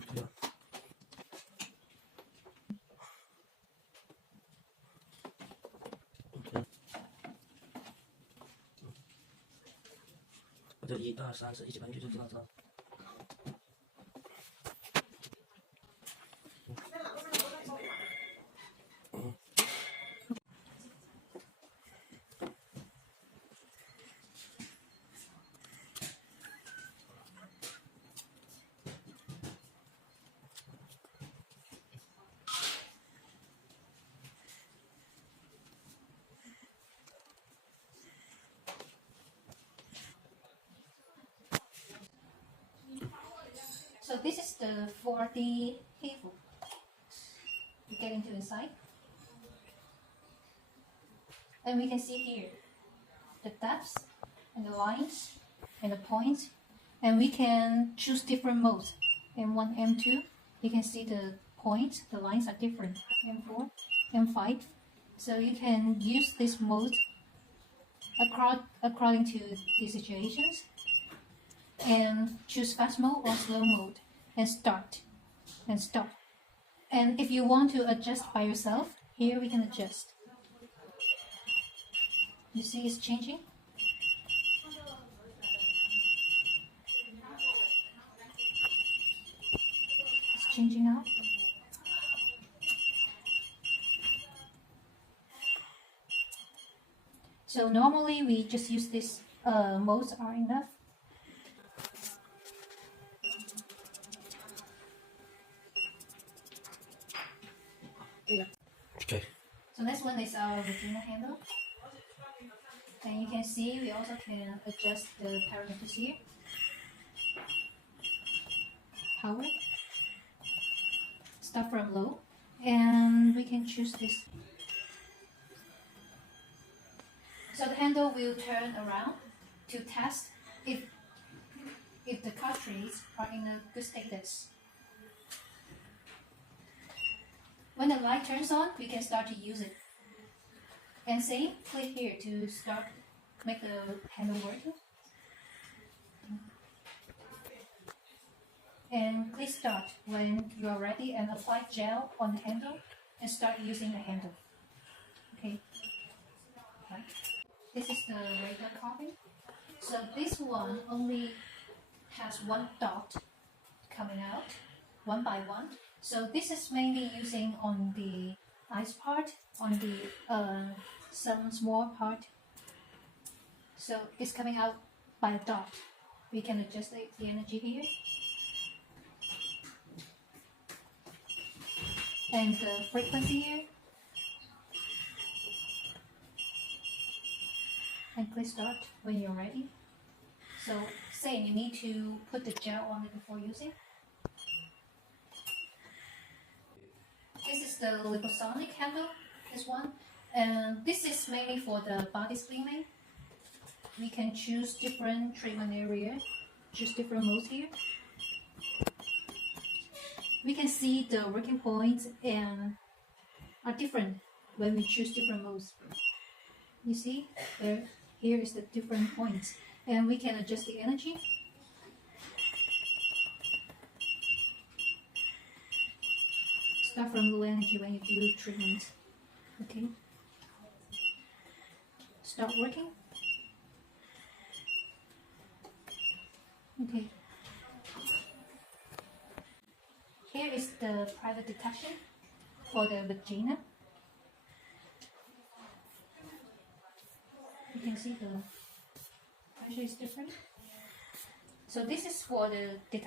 对啊。我就1、2、3、4一起搬进去就知道这。So this is the 4D HIFU. We get into inside. And we can see here the depths and the lines and the points. And we can choose different modes. M1, M2, you can see the points, the lines are different. M4, M5. So you can use this mode according to the situations. And choose fast mode or slow mode and start and stop. And if you want to adjust by yourself, here we can adjust. You see it's changing? It's changing now. So normally we just use this modes are enough. Okay. So next one is our vaginal handle. And you can see we also can adjust the parameters here. Power. Start from low. And we can choose this. So the handle will turn around to test if the cartridges are in a good status. When the light turns on, we can start to use it. And same, click here to start, make the handle working. And click start when you are ready and apply gel on the handle and start using the handle. Okay. Right. This is the radar carving. So this one only has one dot coming out, one by one. So this is mainly using on the ice part, on the some small part. So it's coming out by a dot. We can adjust the energy here. And the frequency here. And click start when you're ready. So same, you need to put the gel on it before using. This is the liposonic handle, this one. And this is mainly for the body slimming. We can choose different treatment area, choose different modes here. We can see the working points and are different when we choose different modes. You see, here is the different points. And we can adjust the energy. Start from low energy when you do treatment. Okay. Start working. Okay. Here is the private detection for the vagina. You can see the pressure is different. So this is for the detection.